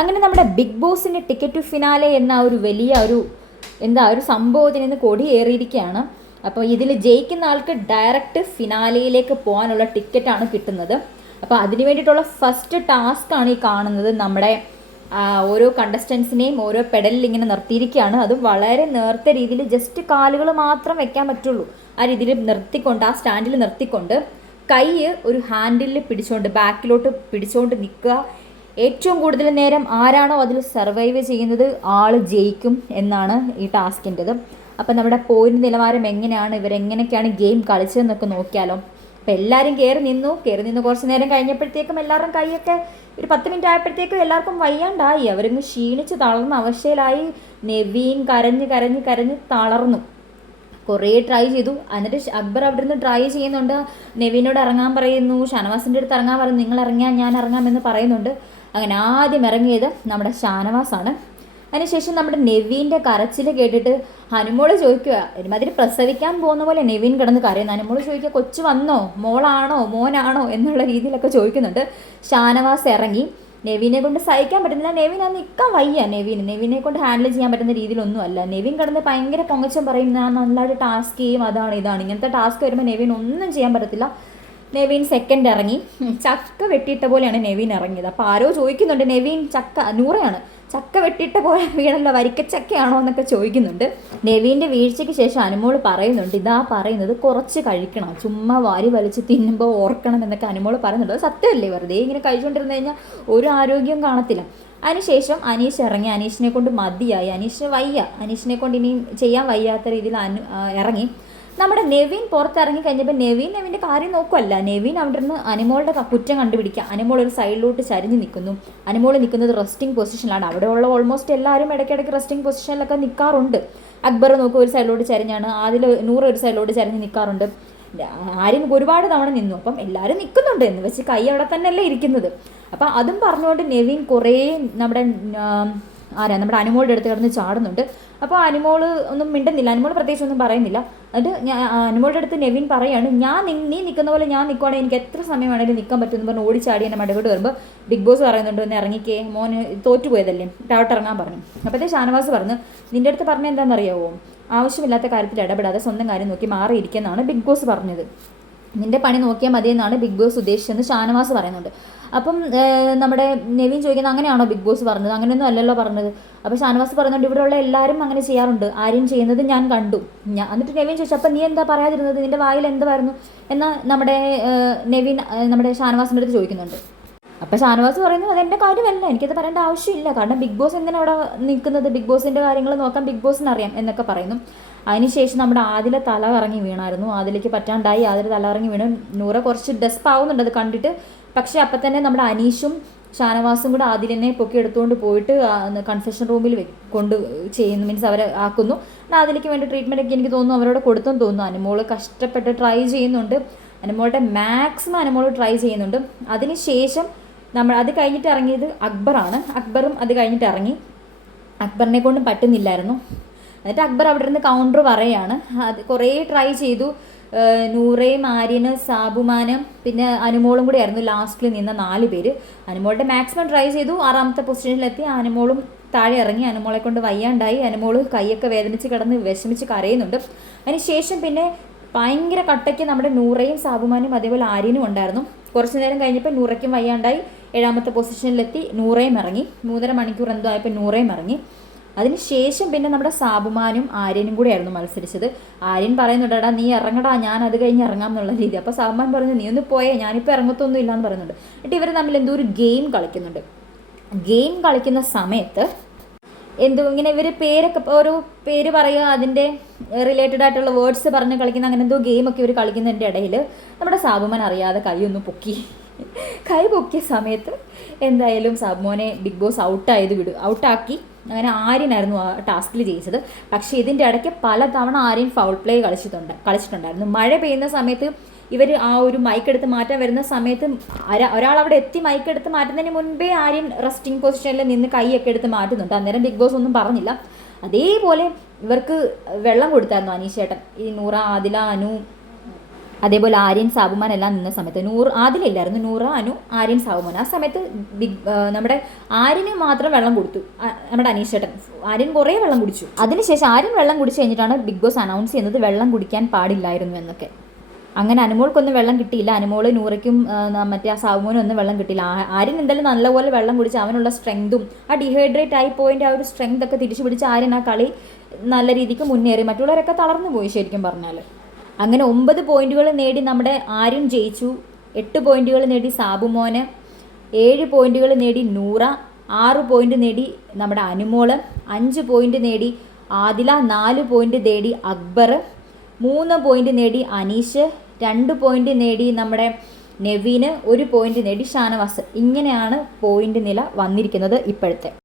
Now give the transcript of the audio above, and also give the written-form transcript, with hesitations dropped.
അങ്ങനെ നമ്മുടെ ബിഗ് ബോസിൻ്റെ ടിക്കറ്റ് ടു ഫിനാലെ എന്ന ഒരു വലിയ ഒരു സംഭവത്തിന് ഇന്ന് കൊടിയേറിയിരിക്കുകയാണ്. അപ്പോൾ ഇതിൽ ജയിക്കുന്ന ആൾക്ക് ഡയറക്റ്റ് ഫിനാലയിലേക്ക് പോകാനുള്ള ടിക്കറ്റാണ് കിട്ടുന്നത്. അപ്പോൾ അതിന് വേണ്ടിയിട്ടുള്ള ഫസ്റ്റ് ടാസ്ക്കാണ് ഈ കാണുന്നത്. നമ്മുടെ ഓരോ കണ്ടസ്റ്റൻസിനെയും ഓരോ പെഡലിൽ ഇങ്ങനെ നിർത്തിയിരിക്കുകയാണ്. അതും വളരെ നേർത്ത രീതിയിൽ ജസ്റ്റ് കാലുകൾ മാത്രം വെക്കാൻ പറ്റുള്ളൂ. ആ രീതിയിൽ നിർത്തിക്കൊണ്ട്, ആ സ്റ്റാൻഡിൽ നിർത്തിക്കൊണ്ട് കൈ ഒരു ഹാൻഡിലിൽ പിടിച്ചുകൊണ്ട് ബാക്കിലോട്ട് പിടിച്ചുകൊണ്ട് നിൽക്കുക. ഏറ്റവും കൂടുതൽ നേരം ആരാണോ അതിൽ സർവൈവ് ചെയ്യുന്നത് ആൾ ജയിക്കും എന്നാണ് ഈ ടാസ്കിൻ്റെത്. അപ്പം നമ്മുടെ പോയിന്റ് നിലവാരം എങ്ങനെയാണ്, ഇവരെങ്ങനെയൊക്കെയാണ് ഗെയിം കളിച്ചതെന്നൊക്കെ നോക്കിയാലോ. അപ്പോൾ എല്ലാവരും കയറി നിന്നു കുറച്ച് നേരം കഴിഞ്ഞപ്പോഴത്തേക്കും എല്ലാവരും കൈയൊക്കെ ഒരു 10 മിനിറ്റ് ആയപ്പോഴത്തേക്കും എല്ലാവർക്കും വയ്യാണ്ടായി. അവരിങ്ങ് ക്ഷീണിച്ച് തളർന്ന അവസ്ഥയിലായി. നെവീൻ കരഞ്ഞ് തളർന്നു. കുറേ ട്രൈ ചെയ്തു. എന്നിട്ട് അക്ബർ അവിടെ നിന്ന് ട്രൈ ചെയ്യുന്നുണ്ട്. നെവീനോട് ഇറങ്ങാൻ പറയുന്നു, ഷാനവാസിൻ്റെ അടുത്ത് ഇറങ്ങാൻ പറയുന്നു. നിങ്ങൾ ഇറങ്ങിയാൽ ഞാൻ ഇറങ്ങാമെന്ന് പറയുന്നുണ്ട്. അങ്ങനെ ആദ്യം ഇറങ്ങിയത് നമ്മുടെ ഷാനവാസാണ്. അതിനുശേഷം നമ്മുടെ നെവീൻ്റെ കരച്ചിൽ കേട്ടിട്ട് ഹനുമോള് ചോദിക്കുക, ഒരുമാതിരി പ്രസവിക്കാൻ പോകുന്ന പോലെ നെവീൻ കിടന്ന് കരയുന്നു. ഹനുമോള് ചോദിക്കുക, കൊച്ചു വന്നോ, മോളാണോ മോനാണോ എന്നുള്ള രീതിയിലൊക്കെ ചോദിക്കുന്നുണ്ട്. ഷാനവാസ് ഇറങ്ങി. നെവീനെ കൊണ്ട് സഹിക്കാൻ പറ്റുന്നില്ല. നെവീൻ അത് നിൽക്കാൻ വയ്യ. നെവീനെ കൊണ്ട് ഹാൻഡിൽ ചെയ്യാൻ പറ്റുന്ന രീതിയിലൊന്നും അല്ല. നെവീൻ കിടന്ന് ഭയങ്കര പൊങ്ങച്ചം പറയും, ഞാൻ നല്ലൊരു ടാസ്ക് ചെയ്യും, അതാണ് ഇതാണ്. ഇങ്ങനത്തെ ടാസ്ക് വരുമ്പോൾ നെവീൻ ഒന്നും ചെയ്യാൻ പറ്റത്തില്ല. നെവീൻ സെക്കൻഡ് ഇറങ്ങി. ചക്ക വെട്ടിയിട്ട പോലെയാണ് നെവീൻ ഇറങ്ങിയത്. അപ്പോൾ ആരോ ചോദിക്കുന്നുണ്ട്, നെവീൻ നൂറയാണ് ചക്ക വെട്ടിയിട്ട പോലെ വീണല്ലോ, വരിക്കച്ചക്കയാണോ എന്നൊക്കെ ചോദിക്കുന്നുണ്ട്. നെവീൻ്റെ വീഴ്ചയ്ക്ക് ശേഷം അനുമോള് പറയുന്നുണ്ട്, ഇതാ പറയുന്നത് കുറച്ച് കഴിക്കണം, ചുമ്മാ വാരി വലിച്ച് തിന്നുമ്പോൾ ഓർക്കണം എന്നൊക്കെ അനുമോള് പറയുന്നുണ്ട്. അത് സത്യമല്ലേ? വെറുതെ ഇങ്ങനെ കഴിച്ചുകൊണ്ടിരുന്നു കഴിഞ്ഞാൽ ഒരു ആരോഗ്യം കാണത്തില്ല. അതിനുശേഷം അനീഷ് ഇറങ്ങി. അനീഷിനെ കൊണ്ട് മതിയായി. അനീഷിന് വയ്യ. അനീഷിനെ കൊണ്ട് ഇനി ചെയ്യാൻ വയ്യാത്ത രീതിയിൽ ഇറങ്ങി. നമ്മുടെ നെവീൻ പുറത്തിറങ്ങി കഴിഞ്ഞപ്പോൾ നെവീൻ്റെ കാര്യം നോക്കുമല്ല. നെവീൻ അവിടെ നിന്ന് അനുമോളുടെ കുറ്റം കണ്ടുപിടിക്കുക. അനുമോൾ ഒരു സൈഡിലോട്ട് ചരിഞ്ഞ് നിൽക്കുന്നു. അനുമോൾ നിൽക്കുന്നത് റെസ്റ്റിംഗ് പൊസിഷനിലാണ്. അവിടെയുള്ള ഓൾമോസ്റ്റ് എല്ലാവരും ഇടയ്ക്കിടയ്ക്ക് റെസ്റ്റിംഗ് പൊസിഷനിലൊക്കെ നിൽക്കാറുണ്ട്. അക്ബർ നോക്കും ഒരു സൈഡിലോട്ട് ചരിഞ്ഞാണ്. അതിൽ 100 ഒരു സൈഡിലോട്ട് ചരിഞ്ഞ് നിൽക്കാറുണ്ട്. ആരും ഒരുപാട് തവണ നിന്നു. അപ്പം എല്ലാവരും നിൽക്കുന്നുണ്ട് എന്ന് വെച്ച് കൈ അവിടെ തന്നെയല്ലേ ഇരിക്കുന്നത്. അപ്പം അതും പറഞ്ഞുകൊണ്ട് നെവീൻ കുറേ നമ്മുടെ അനുമോളുടെ അടുത്ത് കിടന്ന് ചാടുന്നുണ്ട്. അപ്പോൾ അനുമോൾ ഒന്നും മിണ്ടുന്നില്ല. അനുമോൾ പ്രത്യേകിച്ച് ഒന്നും പറയുന്നില്ല. എന്നിട്ട് അനുമോളുടെ അടുത്ത് നെവീൻ പറയാണ്, നീ നിൽക്കുന്ന പോലെ ഞാൻ നിൽക്കുവാണെങ്കിൽ എനിക്ക് എത്ര സമയം വേണമെങ്കിലും നിൽക്കാൻ പറ്റുമെന്ന് പറഞ്ഞ് ഓടിച്ചാടി എന്നെ മടകോട്ട് വരുമ്പോൾ ബിഗ് ബോസ് പറയുന്നുണ്ട്, ഒന്ന് ഇറങ്ങിക്കേ, മോന് തോറ്റുപോയതല്ലേ, താഴോട്ട് ഇറങ്ങാൻ പറഞ്ഞു. അപ്പോഴത്തെ ഷാനവാസ് പറഞ്ഞു, നിൻ്റെ അടുത്ത് പറഞ്ഞ എന്താണെന്നറിയാവോ, ആവശ്യമില്ലാത്ത കാര്യത്തിൽ ഇടപെടാതെ സ്വന്തം കാര്യം നോക്കി മാറിയിരിക്കുമെന്നാണ് ബിഗ് ബോസ് പറഞ്ഞത്. നിൻ്റെ പണി നോക്കിയാൽ മതിയെന്നാണ് ബിഗ് ബോസ് ഉദ്ദേശിച്ചെന്ന് ഷാനവാസ് പറയുന്നുണ്ട്. അപ്പം നമ്മുടെ നെവീൻ ചോദിക്കുന്നത്, അങ്ങനെയാണോ ബിഗ് ബോസ് പറഞ്ഞത്? അങ്ങനെയൊന്നും അല്ലല്ലോ പറഞ്ഞത്. അപ്പോൾ ഷാനവാസ് പറയുന്നുണ്ട്, ഇവിടെയുള്ള എല്ലാവരും അങ്ങനെ ചെയ്യാറുണ്ട്, ആരും ചെയ്യുന്നത് ഞാൻ കണ്ടു. എന്നിട്ട് നെവീൻ ചോദിച്ചു, അപ്പം നീ എന്താ പറയാതിരുന്നത്, നിൻ്റെ വായിൽ എന്തായിരുന്നു എന്ന് നമ്മുടെ ഷാനവാസിൻ്റെ അടുത്ത് ചോദിക്കുന്നുണ്ട്. അപ്പോൾ ഷാനവാസ് പറയുന്നു, അതെൻ്റെ കാര്യമല്ല, എനിക്കത് പറയേണ്ട ആവശ്യമില്ല, കാരണം ബിഗ് ബോസ് എന്തിനാണ് അവിടെ നിൽക്കുന്നത്, ബിഗ് ബോസിൻ്റെ കാര്യങ്ങൾ നോക്കാൻ ബിഗ് ബോസിന് അറിയാം എന്നൊക്കെ പറയുന്നു. അതിനുശേഷം നമ്മുടെ ആദില തല കറങ്ങി വീണായിരുന്നു. ആദിലേക്ക് പറ്റാണ്ടായി, ആദില തല കറങ്ങി വീണു. നൂറ കുറച്ച് ഡെസ്പ് ആവുന്നുണ്ട് അത് കണ്ടിട്ട്. പക്ഷേ അപ്പം തന്നെ നമ്മുടെ അനീഷും ഷാനവാസും കൂടെ ആദിലിനെ പൊക്കി എടുത്തുകൊണ്ട് പോയിട്ട് കൺഫെഷൻ റൂമിൽ കൊണ്ട് ചെയ്യുന്നു, മീൻസ് അവരെ ആക്കുന്നു. ആദിലേക്ക് വേണ്ടി ട്രീറ്റ്മെൻ്റ് ഒക്കെ എനിക്ക് തോന്നുന്നു അവരോട് കൊടുത്തെന്ന് തോന്നുന്നു. അനുമോള് കഷ്ടപ്പെട്ട് ട്രൈ ചെയ്യുന്നുണ്ട്. അനുമോളുടെ മാക്സിമം അനുമോൾ ട്രൈ ചെയ്യുന്നുണ്ട്. അതിനുശേഷം അത് കഴിഞ്ഞിട്ട് ഇറങ്ങിയത് അക്ബറാണ്. അക്ബറും അത് കഴിഞ്ഞിട്ട് ഇറങ്ങി. അക്ബറിനെ കൊണ്ടും പറ്റുന്നില്ലായിരുന്നു. എന്നിട്ട് അക്ബർ അവിടെ നിന്ന് കൗണ്ടർ പറയുകയാണ്. അത് കുറേ ട്രൈ ചെയ്തു. നൂറയും ആര്യന് സാബുമാനും പിന്നെ അനുമോളും കൂടെ ആയിരുന്നു ലാസ്റ്റിൽ നിന്ന 4 പേര്. അനുമോളുടെ മാക്സിമം ട്രൈ ചെയ്തു. 6ാമത്തെ പൊസിഷനിലെത്തി. അനുമോളും താഴെ ഇറങ്ങി. അനുമോളെ കൊണ്ട് വയ്യാണ്ടായി. അനുമോള് കൈയൊക്കെ വേദനിച്ച് കിടന്ന് വിഷമിച്ച് കരയുന്നുണ്ട്. അതിനുശേഷം പിന്നെ ഭയങ്കര കട്ടയ്ക്ക് നമ്മുടെ നൂറയും സാബുമാനും അതേപോലെ ആര്യനും ഉണ്ടായിരുന്നു. കുറച്ച് നേരം കഴിഞ്ഞപ്പോൾ നൂറയ്ക്കും വയ്യാണ്ടായി. 7ാമത്തെ പൊസിഷനിലെത്തി. നൂറയും ഇറങ്ങി. 3.5 മണിക്കൂർ എന്തോ ആയപ്പോൾ നൂറയും ഇറങ്ങി. അതിനുശേഷം പിന്നെ നമ്മുടെ സാബുമാനും ആര്യനും കൂടെ ആയിരുന്നു മത്സരിച്ചത്. ആര്യൻ പറയുന്നുണ്ടാ, നീ ഇറങ്ങടാ, ഞാൻ അത് കഴിഞ്ഞ് ഇറങ്ങാം എന്നുള്ള രീതി. അപ്പോൾ സാബുമാൻ പറഞ്ഞു, നീ ഒന്ന് പോയേ, ഞാനിപ്പോൾ ഇറങ്ങത്തൊന്നും ഇല്ലയെന്ന് പറയുന്നുണ്ട്. എന്നിട്ട് ഇവർ തമ്മിൽ എന്തോ ഒരു ഗെയിം കളിക്കുന്നുണ്ട്. ഗെയിം കളിക്കുന്ന സമയത്ത് ഇങ്ങനെ ഇവർ ഓരോ പേര് പറയുക, അതിൻ്റെ റിലേറ്റഡ് ആയിട്ടുള്ള വേർഡ്സ് പറഞ്ഞ് കളിക്കുന്ന അങ്ങനെ എന്തോ ഗെയിമൊക്കെ ഇവർ കളിക്കുന്നതിൻ്റെ ഇടയിൽ നമ്മുടെ സാബുമാൻ അറിയാതെ കൈ ഒന്ന് പൊക്കി. കൈ പൊക്കിയ സമയത്ത് എന്തായാലും സാബുമോനെ ബിഗ് ബോസ് ഔട്ടാക്കി. അങ്ങനെ ആര്യനായിരുന്നു ആ ടാസ്കിൽ ജയിച്ചത്. പക്ഷേ ഇതിൻ്റെ ഇടയ്ക്ക് പലതവണ ആര്യൻ ഫൗൾ പ്ലേ കളിച്ചിട്ടുണ്ടായിരുന്നു. മഴ പെയ്യുന്ന സമയത്ത് ഇവർ ആ ഒരു മൈക്കെടുത്ത് മാറ്റാൻ വരുന്ന സമയത്ത് ഒരാൾ അവിടെ എത്തി മൈക്കെടുത്ത് മാറ്റുന്നതിന് മുൻപേ ആര്യൻ റെസ്റ്റിംഗ് പൊസിഷനിൽ നിന്ന് കൈയൊക്കെ എടുത്ത് മാറ്റുന്നുണ്ട്. അന്നേരം ബിഗ് ബോസ് ഒന്നും പറഞ്ഞില്ല. അതേപോലെ ഇവർക്ക് വെള്ളം കൊടുത്തായിരുന്നു അനീഷേട്ടൻ. ഈ നൂറ, ആദില, അനു അതേപോലെ ആര്യൻ സാബുമാൻ എല്ലാം നിന്ന സമയത്ത് ആദിലില്ലായിരുന്നു, നൂറ, അനു, ആര്യൻ സാബുമാൻ. ആ സമയത്ത് നമ്മുടെ ആര്യന് മാത്രം വെള്ളം കൊടുത്തു, നമ്മുടെ അനീഷേട്ടൻ. ആര്യൻ കുറേ വെള്ളം കുടിച്ചു. അതിനുശേഷം ആര്യൻ വെള്ളം കുടിച്ചു കഴിഞ്ഞിട്ടാണ് ബിഗ് ബോസ് അനൗൺസ് ചെയ്യുന്നത് വെള്ളം കുടിക്കാൻ പാടില്ലായിരുന്നു എന്നൊക്കെ. അങ്ങനെ അനുമോൾക്കൊന്നും വെള്ളം കിട്ടിയില്ല. അനുമോള് നൂറയ്ക്കും മറ്റേ ആ സാബുമോനും ഒന്നും വെള്ളം കിട്ടിയില്ല. ആര്യൻ എന്തായാലും നല്ലപോലെ വെള്ളം കുടിച്ച് അവനുള്ള സ്ട്രെങ്തും ആ ഡീഹൈഡ്രേറ്റ് ആയി പോയിൻ്റെ ആ ഒരു സ്ട്രെങ്ത് ഒക്കെ തിരിച്ചു പിടിച്ച് ആര്യൻ ആ കളി നല്ല രീതിക്ക് മുന്നേറി. മറ്റുള്ളവരൊക്കെ തളർന്നു പോയി ശരിക്കും പറഞ്ഞാൽ. അങ്ങനെ 9 പോയിന്റുകൾ നേടി നമ്മുടെ ആര്യൻ ജയിച്ചു. 8 പോയിന്റുകൾ നേടി സാബുമോന്, 7 പോയിന്റുകൾ നേടി നൂറ, 6 പോയിന്റ് നേടി നമ്മുടെ അനുമോള്, 5 പോയിന്റ് നേടി ആദില, 4 പോയിന്റ് നേടി അക്ബർ, 3 പോയിന്റ് നേടി അനീഷ്, 2 പോയിന്റ് നേടി നമ്മുടെ നെവീന്, 1 പോയിന്റ് നേടി ഷാനവാസ്. ഇങ്ങനെയാണ് പോയിന്റ് നില വന്നിരിക്കുന്നത് ഇപ്പോഴത്തെ.